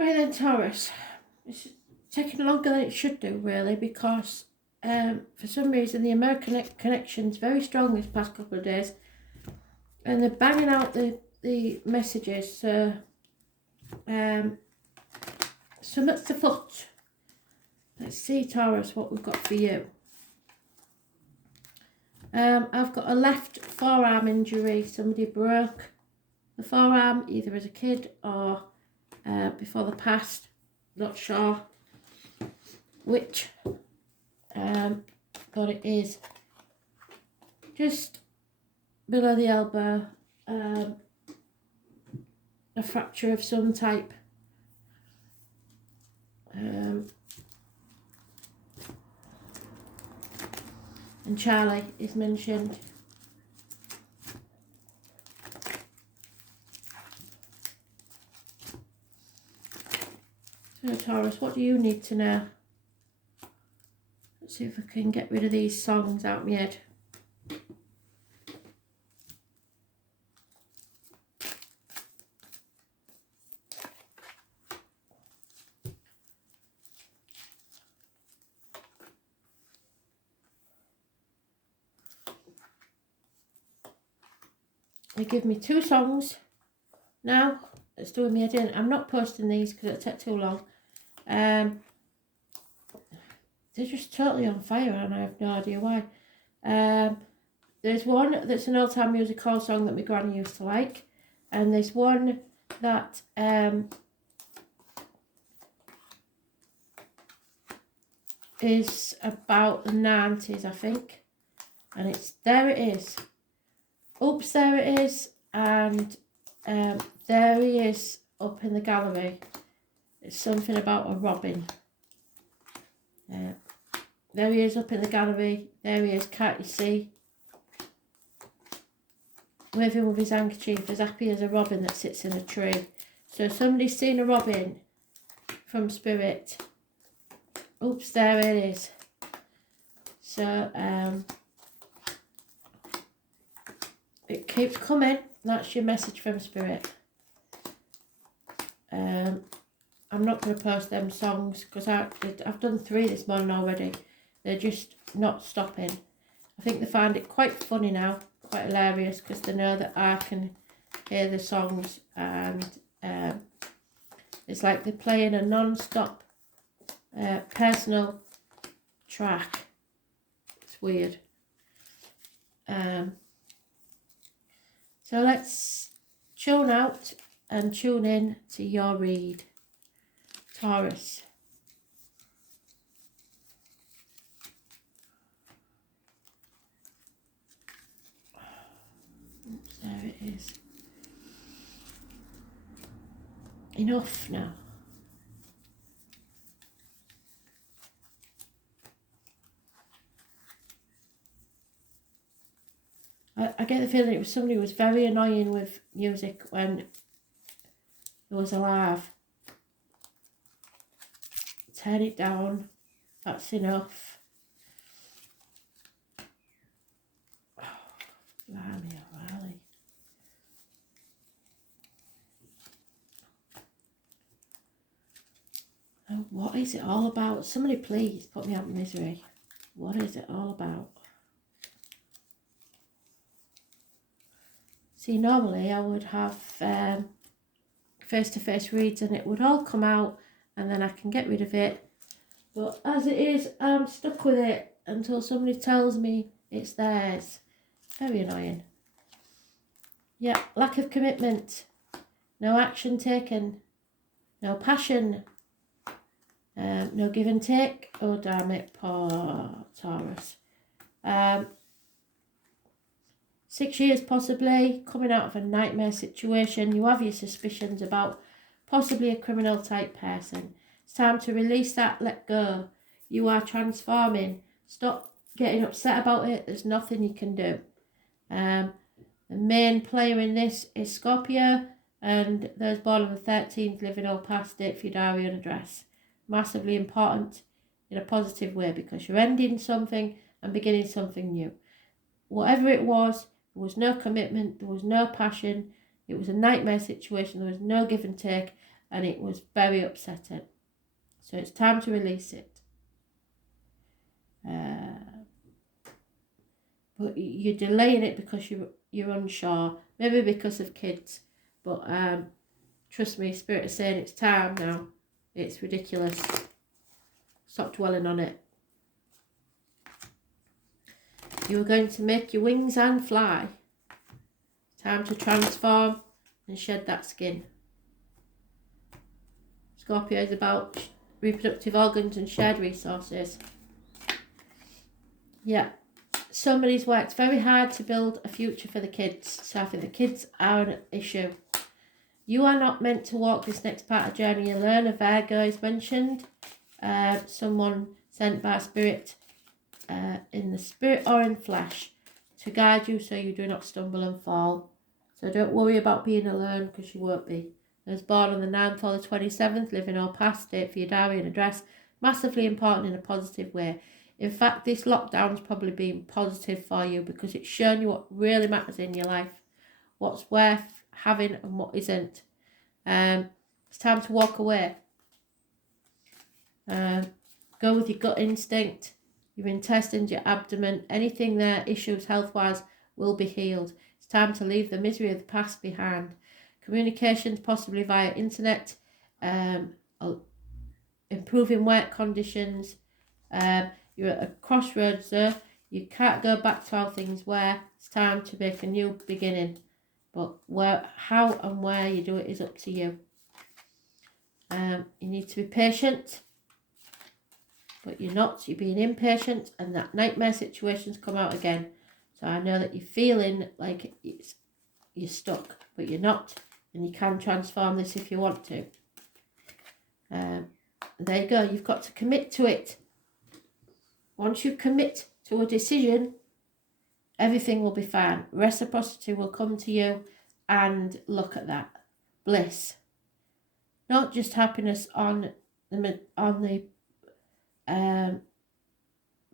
Right then, Taurus. It's taking longer than it should do, really, because for some reason the American connection's very strong this past couple of days, and they're banging out the messages. So that's the foot. Let's see, Taurus, what we've got for you. I've got a left forearm injury. Somebody broke the forearm either as a kid or before the past. Not sure which, but it is just below the elbow, a fracture of some type. And Charlie is mentioned. So Taurus, what do you need to know? Let's see if I can get rid of these songs out of my head. They give me 2 songs now. It's doing me head in. I'm not posting these because it'll take too long. They're just totally on fire and I have no idea why. There's one that's an old time music hall song that my granny used to like, and there's one that is about the 90s, I think, and it's There It Is. Oops, there it is, and there he is up in the gallery. It's something about a robin. There he is up in the gallery. There he is, can't you see? Waving with his handkerchief, as happy as a robin that sits in a tree. So somebody's seen a robin from spirit. Oops, there it is. So, it keeps coming. That's your message from spirit. I'm not going to post them songs because I've done 3 this morning already. They're just not stopping. I think they find it quite funny now, quite hilarious, because they know that I can hear the songs, and it's like they're playing a non-stop personal track. It's weird. So let's tune out and tune in to your read, Taurus. Oops, there it is. Enough now. I get the feeling it was somebody who was very annoying with music when it was alive. Turn it down. That's enough. Oh, blimey, O'Reilly. Oh, what is it all about? Somebody please put me out of misery. What is it all about? See, normally I would have face-to-face reads and it would all come out and then I can get rid of it. But as it is, I'm stuck with it until somebody tells me it's theirs. Very annoying. Yeah, lack of commitment. No action taken. No passion. No give and take. Oh, damn it, poor Taurus. 6 years possibly, coming out of a nightmare situation. You have your suspicions about possibly a criminal type person. It's time to release that, let go. You are transforming. Stop getting upset about it. There's nothing you can do. The main player in this is Scorpio, and those born on the 13th living all past date for your diary and address. Massively important in a positive way because you're ending something and beginning something new. Whatever it was, there was no commitment, there was no passion, it was a nightmare situation, there was no give and take, and it was very upsetting. So it's time to release it. But you're delaying it because you're unsure, maybe because of kids. But trust me, Spirit is saying it's time now. It's ridiculous. Stop dwelling on it. You are going to make your wings and fly. Time to transform and shed that skin. Scorpio is about reproductive organs and shared resources. Yeah. Somebody's worked very hard to build a future for the kids. So I think the kids are an issue. You are not meant to walk this next part of journey alone. A Virgo is mentioned. Someone sent by Spirit, in the spirit or in flesh, to guide you so you do not stumble and fall. So don't worry about being alone, because you won't be. I was born on the 9th or the 27th, living or past, date for your diary and address. Massively important in a positive way. In fact, this lockdown's probably been positive for you, because it's shown you what really matters in your life, what's worth having and what isn't. It's time to walk away. Go with your gut instinct, your intestines, your abdomen, anything there, issues health-wise, will be healed. It's time to leave the misery of the past behind. Communications, possibly via internet, improving work conditions. You're at a crossroads there. You can't go back to how things were. It's time to make a new beginning. But how and where you do it is up to you. You need to be patient, but you're not. You're being impatient, and that nightmare situation's come out again. So I know that you're feeling like you're stuck, but you're not, and you can transform this if you want to. There you go. You've got to commit to it. Once you commit to a decision, everything will be fine. Reciprocity will come to you, and look at that. Bliss. Not just happiness on the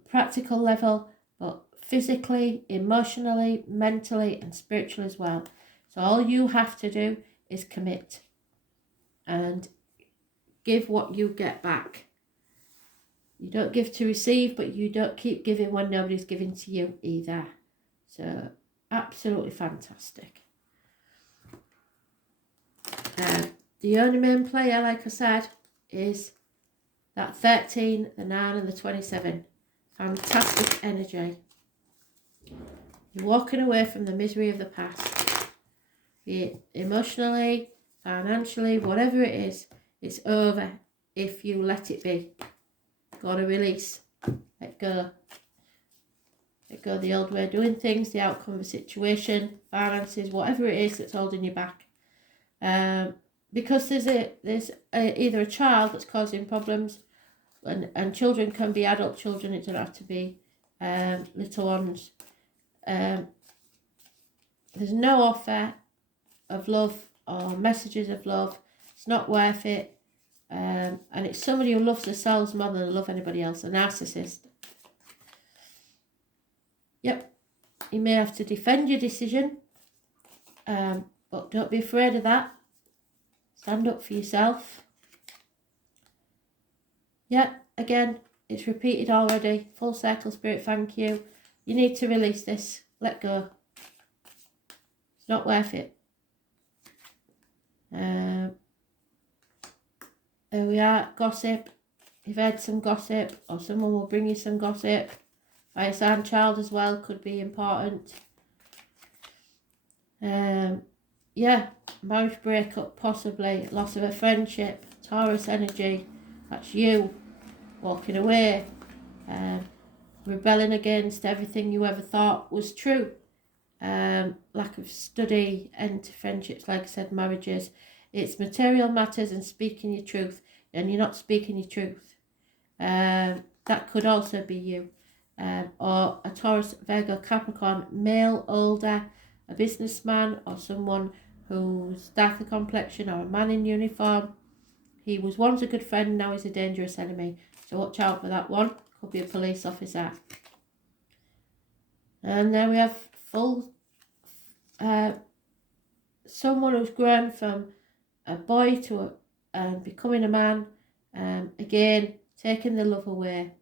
practical level, but physically, emotionally, mentally, and spiritually as well. So all you have to do is commit and give what you get back. You don't give to receive, but you don't keep giving when nobody's giving to you either. So absolutely fantastic. The only main player, like I said, is that 13, the 9 and the 27. Fantastic energy. You're walking away from the misery of the past. Be it emotionally, financially, whatever it is, it's over if you let it be. Got to release. Let go. Let go of the old way of doing things, the outcome of a situation, finances, whatever it is that's holding you back. Because there's either a child that's causing problems, and children can be adult children, it doesn't have to be little ones. There's no offer of love or messages of love. It's not worth it. And it's somebody who loves themselves more than they love anybody else, a narcissist. Yep, you may have to defend your decision, but don't be afraid of that. Stand up for yourself. Yeah, again, it's repeated already. Full circle, Spirit, thank you. You need to release this. Let go. It's not worth it. There we are. Gossip. You've heard some gossip, or someone will bring you some gossip. By a sound child as well could be important. Yeah, marriage breakup, possibly. Loss of a friendship. Taurus energy. That's you. Walking away. Rebelling against everything you ever thought was true. Lack of study, end to friendships, like I said, marriages. It's material matters and speaking your truth, and you're not speaking your truth. That could also be you. Or a Taurus, Virgo, Capricorn, male, older, a businessman, or someone who's darker complexion, or a man in uniform. He was once a good friend, now he's a dangerous enemy. So watch out for that one. Could be a police officer. And then we have someone who's grown from a boy to and becoming a man. Again, taking the love away.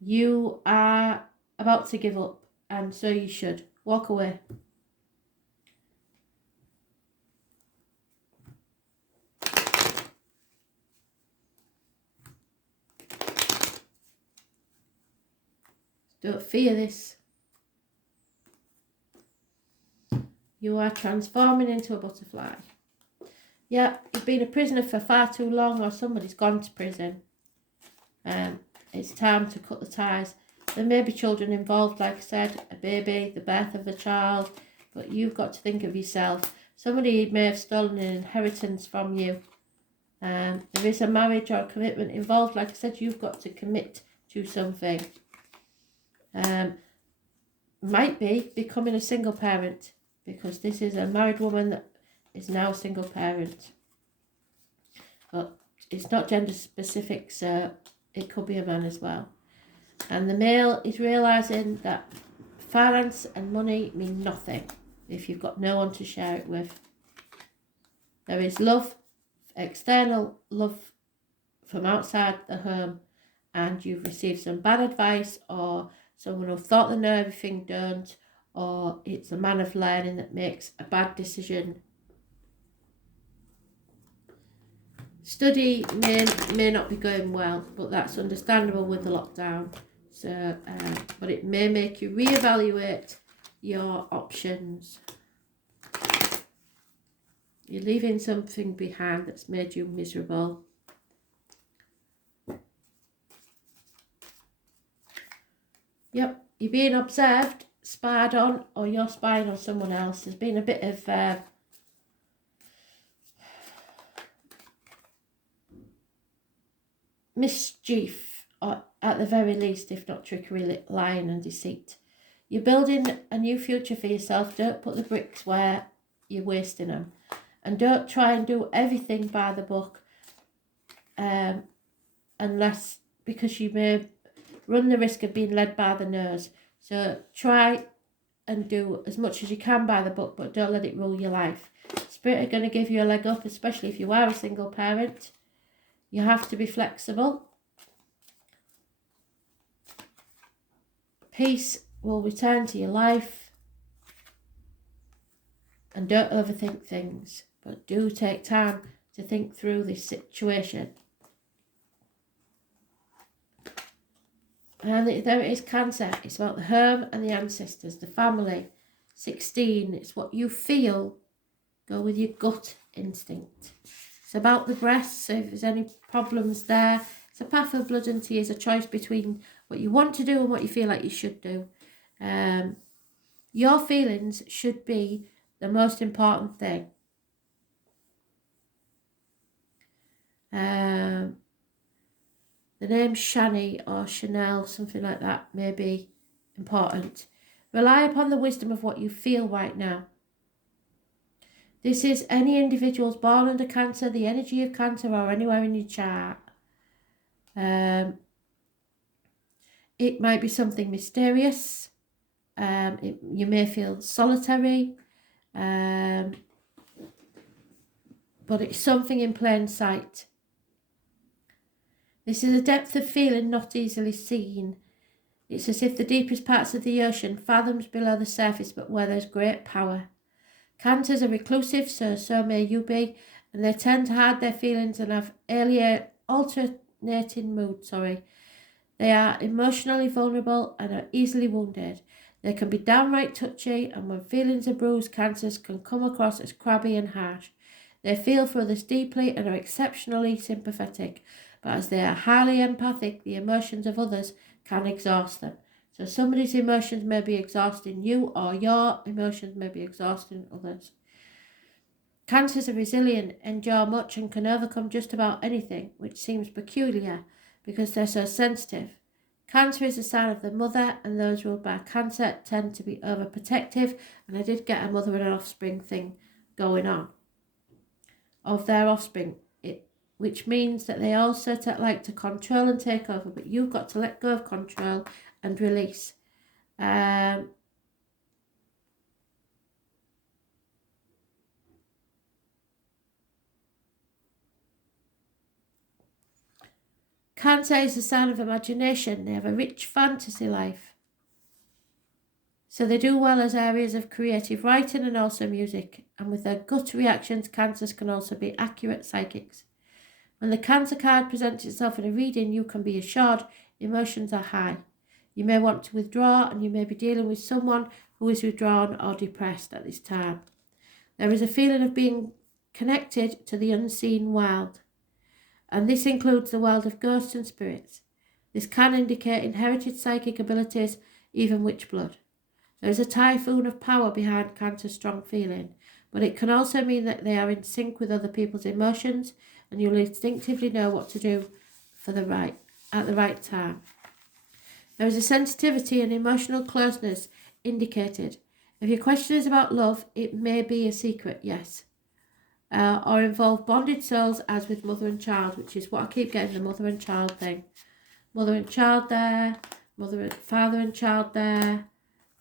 You are about to give up, and so you should. Walk away. Don't fear this. You are transforming into a butterfly. Yeah, you've been a prisoner for far too long, or somebody's gone to prison. It's time to cut the ties. There may be children involved, like I said, a baby, the birth of a child, but you've got to think of yourself. Somebody may have stolen an inheritance from you. There is a marriage or a commitment involved. Like I said, you've got to commit to something. Might be becoming a single parent, because this is a married woman that is now a single parent. But it's not gender specific, so it could be a man as well. And the male is realising that finance and money mean nothing if you've got no one to share it with. There is love, external love from outside the home, and you've received some bad advice, or someone who thought they know everything don't, or it's a man of learning that makes a bad decision. Study may not be going well, but that's understandable with the lockdown. So, but it may make you reevaluate your options. You're leaving something behind that's made you miserable. Yep, you're being observed, spied on, or you're spying on someone else. There's been a bit of mischief, or at the very least, if not trickery, lying and deceit. You're building a new future for yourself. Don't put the bricks where you're wasting them. And don't try and do everything by the book, unless, because you may run the risk of being led by the nose. So try and do as much as you can by the book, but don't let it rule your life. Spirit are going to give you a leg up, especially if you are a single parent. You have to be flexible. Peace will return to your life. And don't overthink things, but do take time to think through this situation. And there it is, Cancer. It's about the home and the ancestors, the family. 16, it's what you feel. Go with your gut instinct. It's about the breasts, so if there's any problems there. It's a path of blood and tears, a choice between what you want to do and what you feel like you should do. Your feelings should be the most important thing. The name Shani or Chanel, something like that, may be important. Rely upon the wisdom of what you feel right now. This is any individuals born under Cancer, the energy of Cancer, or anywhere in your chart. It might be something mysterious. You may feel solitary. But it's something in plain sight. This is a depth of feeling not easily seen. It's as if the deepest parts of the ocean, fathoms below the surface, but where there's great power. Cancers are reclusive, so may you be, and they tend to hide their feelings and have alternating mood. They are emotionally vulnerable and are easily wounded. They can be downright touchy, and when feelings are bruised, Cancers can come across as crabby and harsh. They feel for others deeply and are exceptionally sympathetic, but as they are highly empathic, the emotions of others can exhaust them. So somebody's emotions may be exhausting you, or your emotions may be exhausting others. Cancers are resilient, endure much, and can overcome just about anything, which seems peculiar because they're so sensitive. Cancer is a sign of the mother, and those ruled by Cancer tend to be overprotective, and I did get a mother and an offspring thing going on of their offspring, which means that they also like to control and take over, but you've got to let go of control and release. Cancer is a sign of imagination. They have a rich fantasy life. So they do well as areas of creative writing and also music. And with their gut reactions, Cancers can also be accurate psychics. When the Cancer card presents itself in a reading, you can be assured emotions are high. You may want to withdraw, and you may be dealing with someone who is withdrawn or depressed at this time. There is a feeling of being connected to the unseen world, and this includes the world of ghosts and spirits. This can indicate inherited psychic abilities, even witch blood. There is a typhoon of power behind Cancer's strong feeling, but it can also mean that they are in sync with other people's emotions, and you'll instinctively know what to do at the right time. There is a sensitivity and emotional closeness indicated. If your question is about love, it may be a secret, yes. Or involve bonded souls, as with mother and child, which is what I keep getting, the mother and child thing. Mother and child there, father and child there,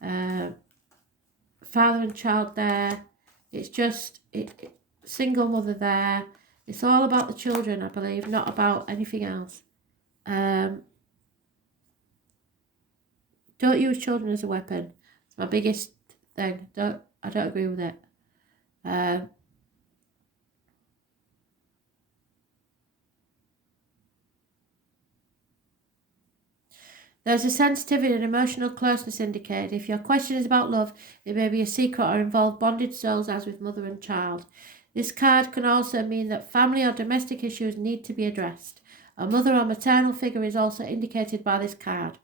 father and child there. It's just single mother there. It's all about the children, I believe, not about anything else. Don't use children as a weapon. It's my biggest thing. I don't agree with it. There's a sensitivity and emotional closeness indicated. If your question is about love, it may be a secret or involve bonded souls, as with mother and child. This card can also mean that family or domestic issues need to be addressed. A mother or maternal figure is also indicated by this card.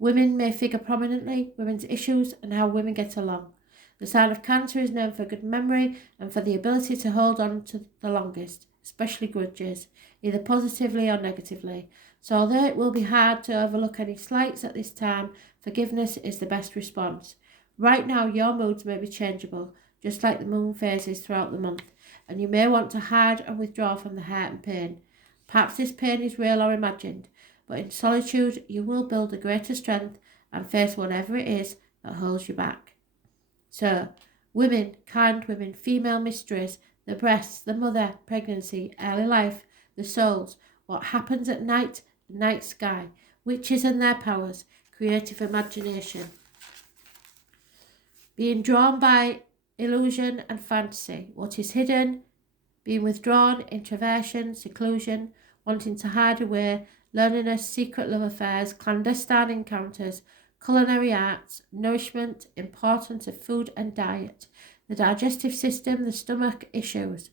Women may figure prominently, women's issues and how women get along. The sign of Cancer is known for good memory and for the ability to hold on to the longest, especially grudges, either positively or negatively. So although it will be hard to overlook any slights at this time, forgiveness is the best response. Right now, your moods may be changeable, just like the moon phases throughout the month, and you may want to hide and withdraw from the hurt and pain. Perhaps this pain is real or imagined, but in solitude you will build a greater strength and face whatever it is that holds you back. So, women, kind women, female mysteries, the breasts, the mother, pregnancy, early life, the souls, what happens at night, the night sky, witches and their powers, creative imagination. Being drawn by illusion and fantasy, what is hidden, being withdrawn, introversion, seclusion, wanting to hide away, loneliness, secret love affairs, clandestine encounters, culinary arts, nourishment, importance of food and diet, the digestive system, the stomach issues,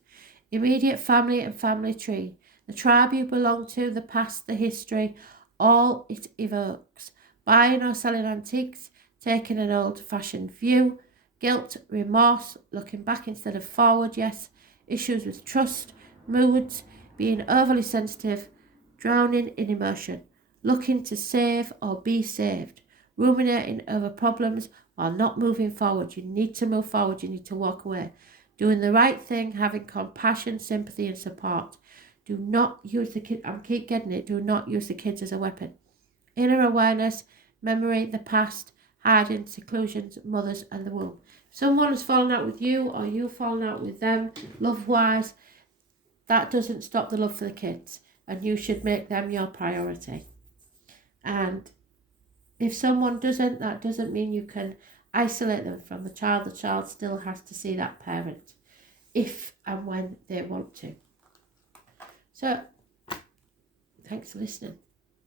immediate family and family tree, the tribe you belong to, the past, the history, all it evokes, buying or selling antiques, taking an old-fashioned view, guilt, remorse, looking back instead of forward, yes, issues with trust, moods, being overly sensitive, drowning in emotion, looking to save or be saved, ruminating over problems while not moving forward. You need to move forward, you need to walk away. Doing the right thing, having compassion, sympathy and support. Do not use the kids, I keep getting it, do not use the kids as a weapon. Inner awareness, memory, the past, hiding, seclusions, mothers and the womb. If someone has fallen out with you or you've fallen out with them, love-wise, that doesn't stop the love for the kids, and you should make them your priority. And if someone doesn't, that doesn't mean you can isolate them from the child. The child still has to see that parent if and when they want to. So, thanks for listening.